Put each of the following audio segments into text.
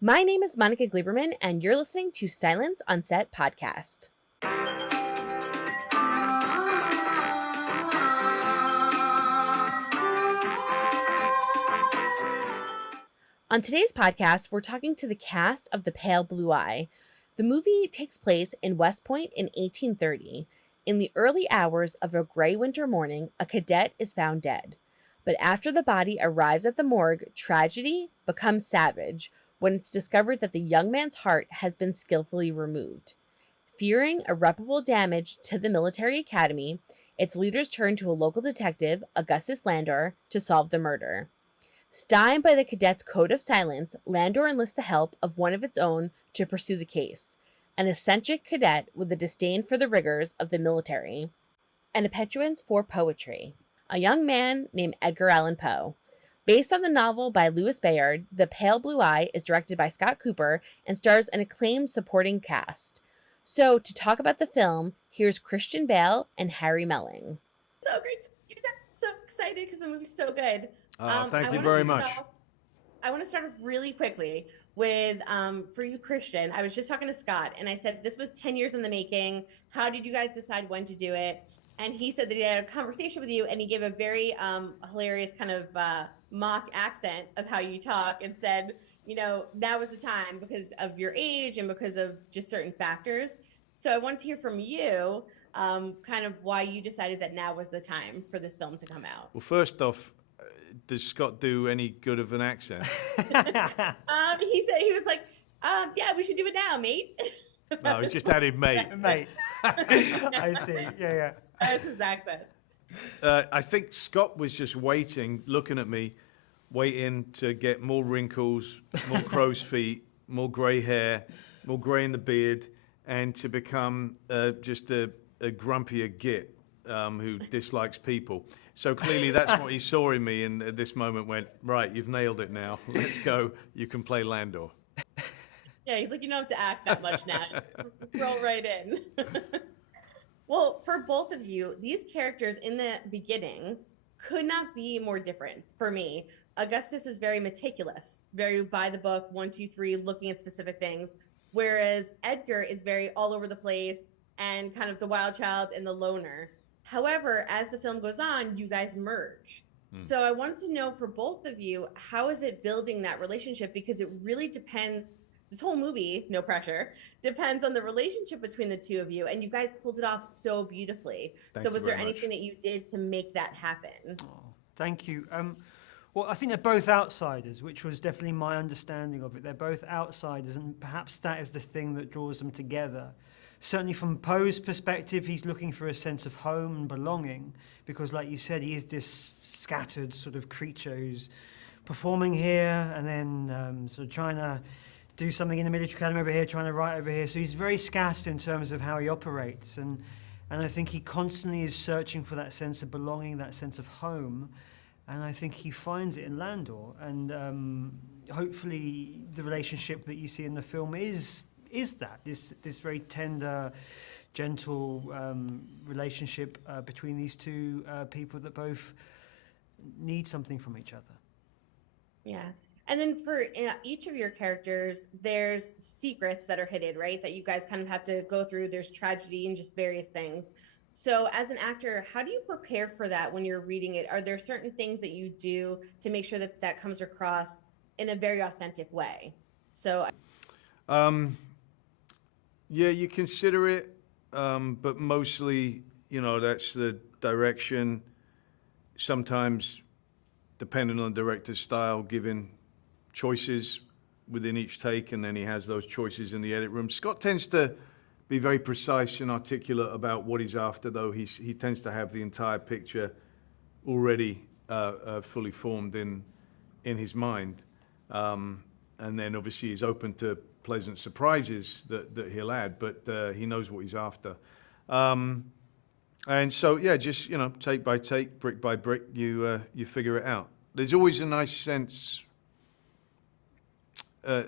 My name is Monica Gleiberman, and you're listening to Silence on Set podcast. On today's podcast, we're talking to the cast of The Pale Blue Eye. The movie takes place in West Point in 1830. In the early hours of a gray winter morning, a cadet is found dead. But after the body arrives at the morgue, tragedy becomes savage when it's discovered that the young man's heart has been skillfully removed. Fearing irreparable damage to the military academy, its leaders turn to a local detective, Augustus Landor, to solve the murder. Stymied by the cadets' code of silence, Landor enlists the help of one of its own to pursue the case, an eccentric cadet with a disdain for the rigors of the military and a petulance for poetry, a young man named Edgar Allan Poe. Based on the novel by Lewis Bayard, The Pale Blue Eye is directed by Scott Cooper and stars an acclaimed supporting cast. So, to talk about the film, here's Christian Bale and Harry Melling. So great. You guys are so excited because the movie's so good. Thank you very much. I want to start off really quickly with, for you, Christian, I was just talking to Scott and I said, this was 10 years in the making. How did you guys decide when to do it? And he said that he had a conversation with you and he gave a very hilarious kind of mock accent of how you talk and said, you know, now was the time because of your age and because of just certain factors. So I wanted to hear from you kind of why you decided that now was the time for this film to come out. Well, first off, does Scott do any good of an accent? He said, he was like, yeah, we should do it now, mate. No, he just added mate. Mate. I see. Yeah. That's his accent. I think Scott was just waiting, looking at me, waiting to get more wrinkles, more crow's feet, more grey hair, more grey in the beard, and to become just a grumpier git who dislikes people. So clearly that's what he saw in me, and at this moment went, right, you've nailed it now. Let's go. You can play Landor. Yeah, he's like, you don't have to act that much now. Just roll right in. Well, for both of you, these characters in the beginning could not be more different for me. Augustus is very meticulous, very by the book, 1, 2, 3, looking at specific things, whereas Edgar is very all over the place and kind of the wild child and the loner. However, as the film goes on, you guys merge. So I wanted to know for both of you, how is it building that relationship? Because it really depends. This whole movie, no pressure, depends on the relationship between the two of you. And you guys pulled it off so beautifully. So was there anything that you did to make that happen? Oh, thank you. Well, I think they're both outsiders, which was definitely my understanding of it. They're both outsiders, and perhaps that is the thing that draws them together. Certainly from Poe's perspective, he's looking for a sense of home and belonging, because like you said, he is this scattered sort of creature who's performing here and then sort of trying to do something in the military academy over here, trying to write over here. So he's very scattered in terms of how he operates. And I think he constantly is searching for that sense of belonging, that sense of home. And I think he finds it in Landor. And hopefully the relationship that you see in the film is that, this very tender, gentle relationship between these two people that both need something from each other. Yeah. And then for each of your characters, there's secrets that are hidden, right? That you guys kind of have to go through. There's tragedy and just various things. So as an actor, how do you prepare for that when you're reading it? Are there certain things that you do to make sure that that comes across in a very authentic way? So, yeah, you consider it, but mostly, you know, that's the direction. Sometimes, depending on the director's style, giving choices within each take, and then he has those choices in the edit room. Scott tends to be very precise and articulate about what he's after, though. He tends to have the entire picture already fully formed in his mind. And then obviously he's open to pleasant surprises that he'll add, but he knows what he's after. And so, yeah, just, you know, take by take, brick by brick, you figure it out. There's always a nice sense, well, I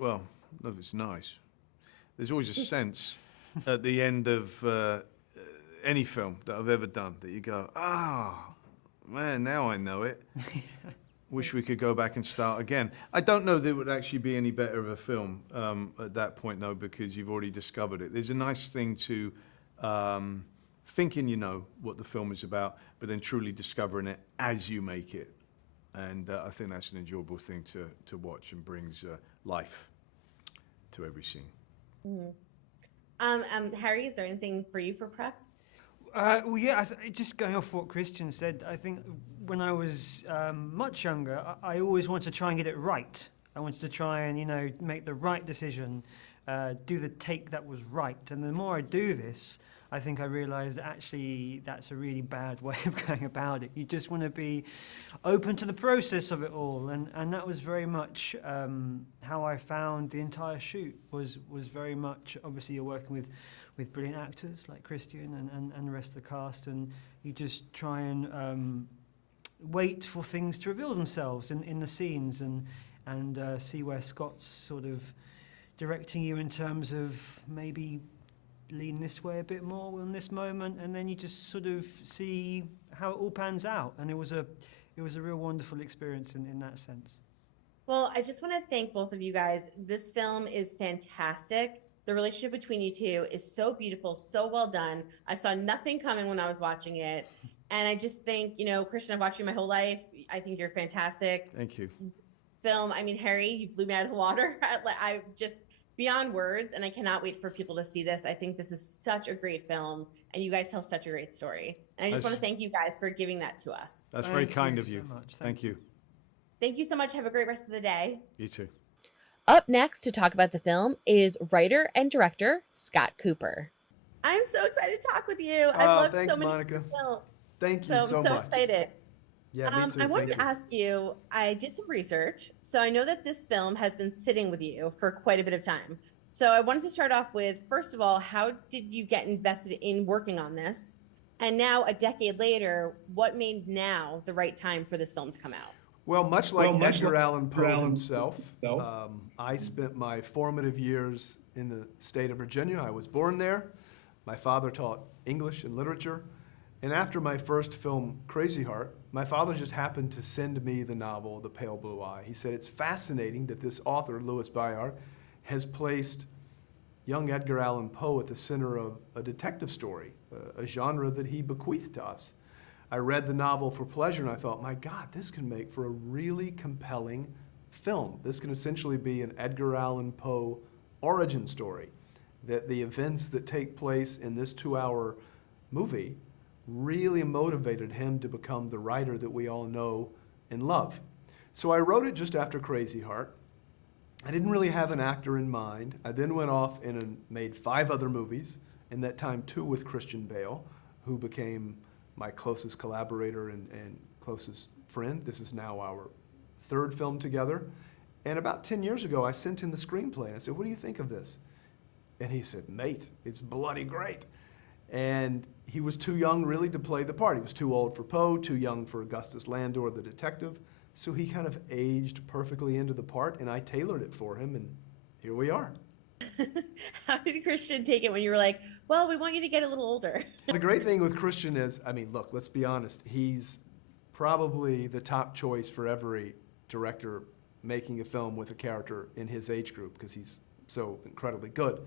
don't know if it's nice. There's always a sense at the end of any film that I've ever done that you go, man, now I know it. Wish we could go back and start again. I don't know that it would actually be any better of a film at that point, though, because you've already discovered it. There's a nice thing to thinking you know what the film is about, but then truly discovering it as you make it. And I think that's an enjoyable thing to watch and brings life to every scene. Harry, is there anything for you for prep? Well, yeah, just going off what Christian said, I think when I was much younger, I always wanted to try and get it right. I wanted to try and, make the right decision, do the take that was right. And the more I do this, I think I realized that actually that's a really bad way of going about it. You just want to be open to the process of it all. And that was very much how I found the entire shoot, was very much, obviously you're working with brilliant actors like Christian and the rest of the cast, and you just try and wait for things to reveal themselves in the scenes and see where Scott's sort of directing you in terms of maybe lean this way a bit more in this moment, and then you just sort of see how it all pans out. And it was a real wonderful experience in that sense. Well, I just want to thank both of you guys. This film is fantastic. The relationship between you two is so beautiful, so well done. I saw nothing coming when I was watching it. And I just think, Christian, I've watched you my whole life. I think you're fantastic. Thank you. Film, Harry, you blew me out of the water. I just, beyond words, and I cannot wait for people to see this. I think this is such a great film, and you guys tell such a great story. And I just want to thank you guys for giving that to us. That's very kind of you. So much. Thank you. Thank you so much. Have a great rest of the day. You too. Up next to talk about the film is writer and director Scott Cooper. I'm so excited to talk with you. I've loved thanks, so many Monica. films. Thank you I'm so so much. excited. Yeah, me too. I wanted Thank to you. ask you, I did some research, so I know that this film has been sitting with you for quite a bit of time. So I wanted to start off with, first of all, how did you get invested in working on this? And now, a decade later, what made now the right time for this film to come out? Well, much like Edgar Allan Poe himself, I spent my formative years in the state of Virginia. I was born there. My father taught English and literature. And after my first film, Crazy Heart, my father just happened to send me the novel, The Pale Blue Eye. He said, it's fascinating that this author, Louis Bayard, has placed young Edgar Allan Poe at the center of a detective story, a genre that he bequeathed to us. I read the novel for pleasure, and I thought, my God, this can make for a really compelling film. This can essentially be an Edgar Allan Poe origin story, that the events that take place in this 2-hour movie really motivated him to become the writer that we all know and love. So I wrote it just after Crazy Heart. I didn't really have an actor in mind. I then went off and made 5 other movies, in that time 2 with Christian Bale, who became my closest collaborator and closest friend. This is now our 3rd film together. And about 10 years ago, I sent him the screenplay, and I said, what do you think of this? And he said, mate, it's bloody great. And he was too young really to play the part. He was too old for Poe, too young for Augustus Landor, the detective. So he kind of aged perfectly into the part, and I tailored it for him, and here we are. How did Christian take it when you were like, well, we want you to get a little older? The great thing with Christian is, look, let's be honest. He's probably the top choice for every director making a film with a character in his age group, because he's so incredibly good.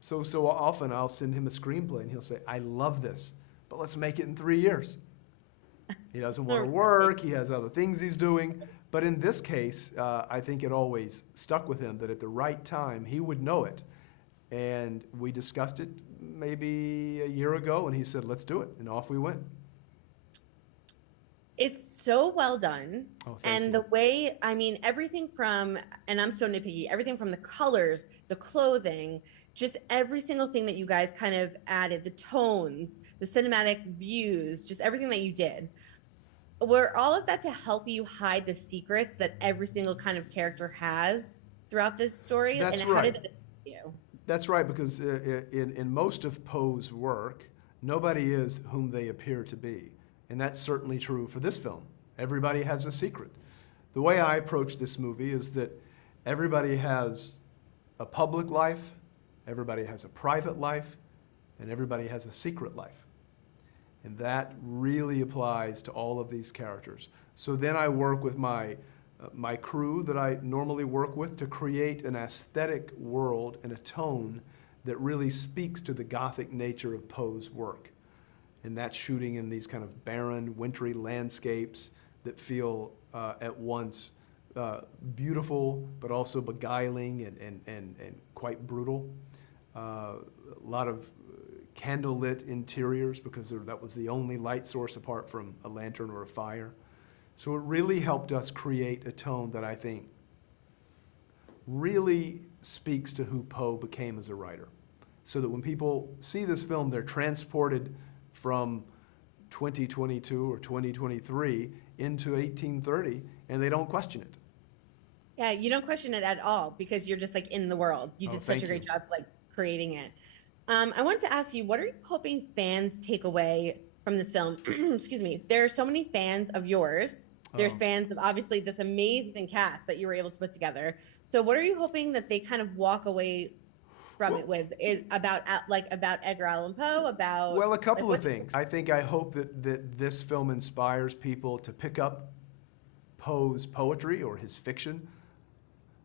So often I'll send him a screenplay, and he'll say, I love this, but let's make it in 3 years. He doesn't want to work, he has other things he's doing. But in this case, I think it always stuck with him that at the right time, he would know it. And we discussed it maybe a year ago, and he said, let's do it. And off we went. It's so well done. Oh, thank and you. the way, everything from, and I'm so nitpicky, everything from the colors, the clothing, just every single thing that you guys kind of added, the tones, the cinematic views, just everything that you did. Were all of that to help you hide the secrets that every single kind of character has throughout this story? That's and how right. did it affect you? That's right, because in most of Poe's work, nobody is whom they appear to be. And that's certainly true for this film. Everybody has a secret. The way I approach this movie is that everybody has a public life, everybody has a private life, and everybody has a secret life. And that really applies to all of these characters. So then I work with my crew that I normally work with to create an aesthetic world and a tone that really speaks to the Gothic nature of Poe's work. And that's shooting in these kind of barren, wintry landscapes that feel at once beautiful, but also beguiling and quite brutal. A lot of candlelit interiors because that was the only light source apart from a lantern or a fire. So it really helped us create a tone that I think really speaks to who Poe became as a writer. So that when people see this film, they're transported from 2022 or 2023 into 1830, and they don't question it. Yeah, you don't question it at all because you're just like in the world. You did such a great job like creating it. I wanted to ask you, what are you hoping fans take away from this film? Excuse me. There are so many fans of yours. There's fans of obviously this amazing cast that you were able to put together. So what are you hoping that they kind of walk away from it with? Is about Edgar Allan Poe, about... Well, a couple of things. I hope that this film inspires people to pick up Poe's poetry or his fiction,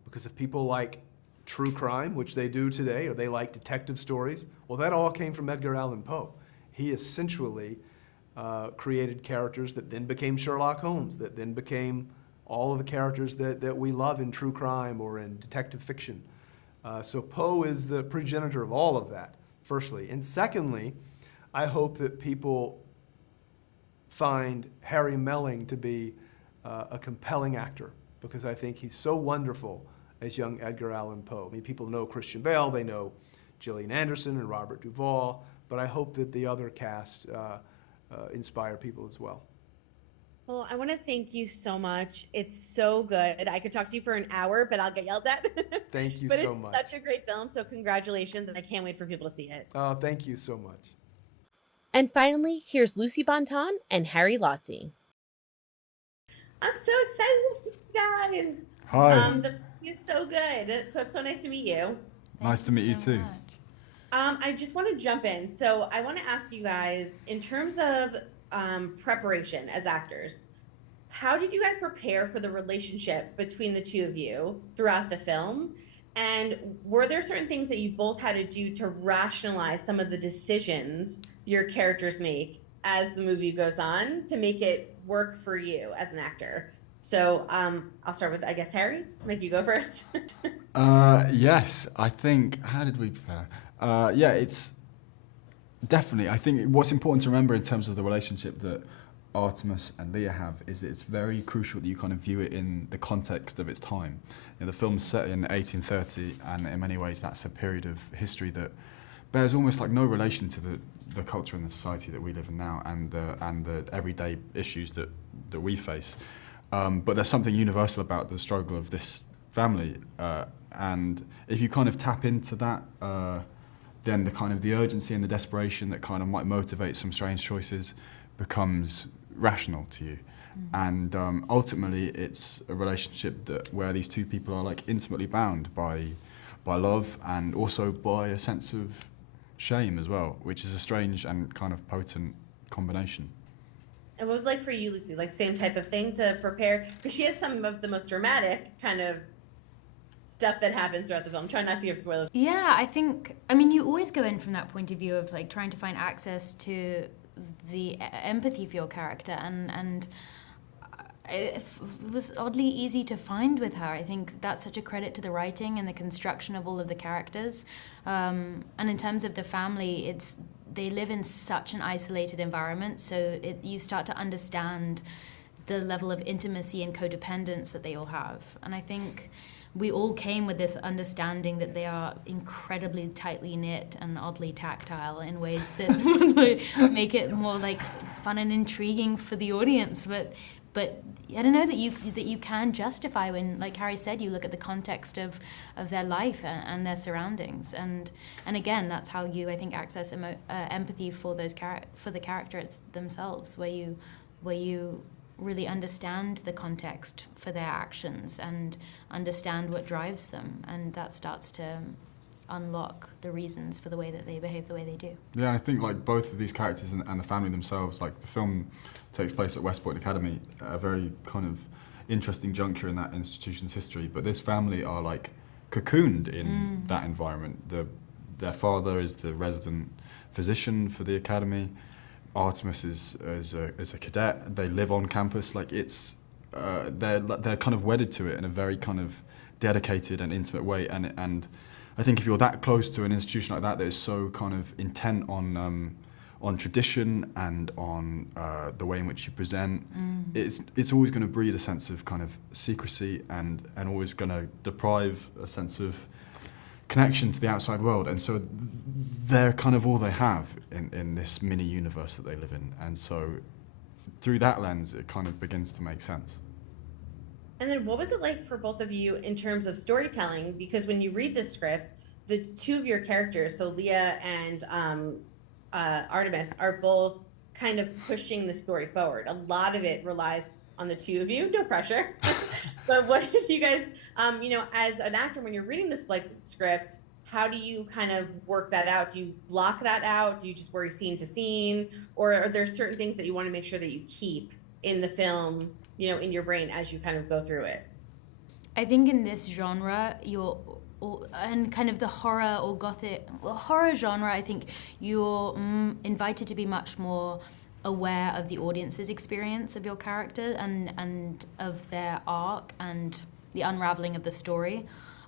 because if people like true crime, which they do today, or they like detective stories, well, that all came from Edgar Allan Poe. He essentially created characters that then became Sherlock Holmes, that then became all of the characters that we love in true crime or in detective fiction. So Poe is the progenitor of all of that, firstly. And secondly, I hope that people find Harry Melling to be a compelling actor, because I think he's so wonderful as young Edgar Allan Poe. I mean, people know Christian Bale, they know Gillian Anderson and Robert Duvall, but I hope that the other cast inspire people as well. Well, I want to thank you so much. It's so good. I could talk to you for an hour, but I'll get yelled at. Thank you but so much. But it's such a great film, so congratulations, and I can't wait for people to see it. Oh, thank you so much. And finally, here's Lucy Bonton and Harry Lawtey. I'm so excited to see you guys. Hi. The movie is so good. So it's so nice to meet you. Nice to meet you too. I just want to jump in. So I want to ask you guys, in terms of preparation as actors, how did you guys prepare for the relationship between the two of you throughout the film? And were there certain things that you both had to do to rationalize some of the decisions your characters make as the movie goes on to make it work for you as an actor? So I'll start with, I guess, Harry. Make you go first. Yes, I think, how did we prepare? Yeah, it's definitely, I think what's important to remember in terms of the relationship that Artemis and Leah have is that it's very crucial that you kind of view it in the context of its time. You know, the film's set in 1830, and in many ways that's a period of history that bears almost like no relation to the culture and the society that we live in now, and the everyday issues that we face. But there's something universal about the struggle of this family, and if you kind of tap into that, then the urgency and the desperation that kind of might motivate some strange choices becomes rational to you. And ultimately it's a relationship where these two people are like intimately bound by love and also by a sense of shame as well, which is a strange and kind of potent combination. And what was it like for you, Lucy? Like same type of thing to prepare? Because she has some of the most dramatic kind of stuff that happens throughout the film. Try not to give spoilers. Yeah, I mean, you always go in from that point of view of like trying to find access to the empathy for your character, and it was oddly easy to find with her. I think that's such a credit to the writing and the construction of all of the characters. And in terms of the family, they live in such an isolated environment, so you start to understand the level of intimacy and codependence that they all have. And I think we all came with this understanding that they are incredibly tightly knit and oddly tactile in ways that would make it more like fun and intriguing for the audience. But I don't know that you can justify when, like Harry said, you look at the context of their life and their surroundings, and again, that's how you, I think, access empathy for the characters themselves, where you really understand the context for their actions and understand what drives them, and that starts to unlock the reasons for the way that they behave the way they do. Yeah, I think like both of these characters and the family themselves, like the film takes place at West Point Academy, a very kind of interesting juncture in that institution's history. But this family are like cocooned in that environment. Their father is the resident physician for the academy. Artemis is a cadet. They live on campus. Like it's they're kind of wedded to it in a very kind of dedicated and intimate way. And I think if you're that close to an institution like that is so kind of intent on tradition and on the way in which you present, it's always going to breed a sense of kind of secrecy and always going to deprive a sense of connection to the outside world. And so they're kind of all they have in this mini universe that they live in. And so through that lens, it kind of begins to make sense. And then what was it like for both of you in terms of storytelling? Because when you read the script, the two of your characters, so Leah and Artemis, are both kind of pushing the story forward. A lot of it relies on the two of you, no pressure. But what did you guys, as an actor, when you're reading this script, how do you kind of work that out? Do you block that out? Do you just worry scene to scene? Or are there certain things that you want to make sure that you keep in the film, in your brain as you kind of go through it? I think in this genre, and kind of the horror or horror genre, I think you're invited to be much more aware of the audience's experience of your character and of their arc and the unraveling of the story.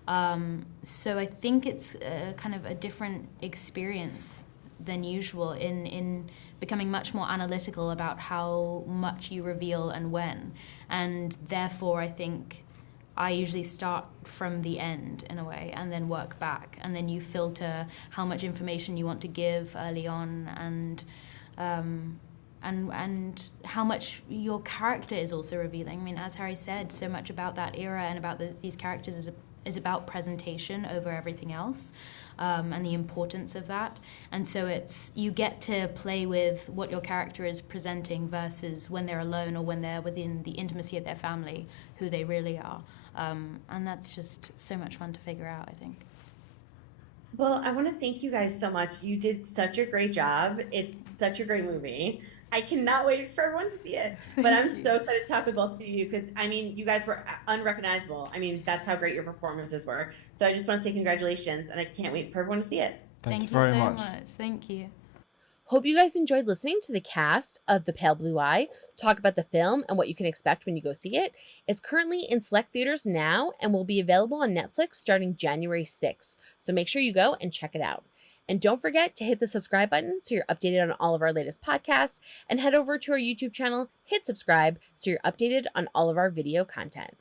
So I think it's kind of a different experience than usual in becoming much more analytical about how much you reveal and when. And therefore, I think I usually start from the end in a way and then work back. And then you filter how much information you want to give early on and how much your character is also revealing. I mean, as Harry said, so much about that era and about these characters is about presentation over everything else. And the importance of that. And so you get to play with what your character is presenting versus when they're alone or when they're within the intimacy of their family, who they really are. And that's just so much fun to figure out, I think. Well, I want to thank you guys so much. You did such a great job. It's such a great movie. I cannot wait for everyone to see it. But I'm so excited to talk with both of you because, you guys were unrecognizable. That's how great your performances were. So I just want to say congratulations, and I can't wait for everyone to see it. Thank you very so much. Thank you. Hope you guys enjoyed listening to the cast of The Pale Blue Eye talk about the film and what you can expect when you go see it. It's currently in select theaters now and will be available on Netflix starting January 6th. So make sure you go and check it out. And don't forget to hit the subscribe button so you're updated on all of our latest podcasts, and head over to our YouTube channel, hit subscribe so you're updated on all of our video content.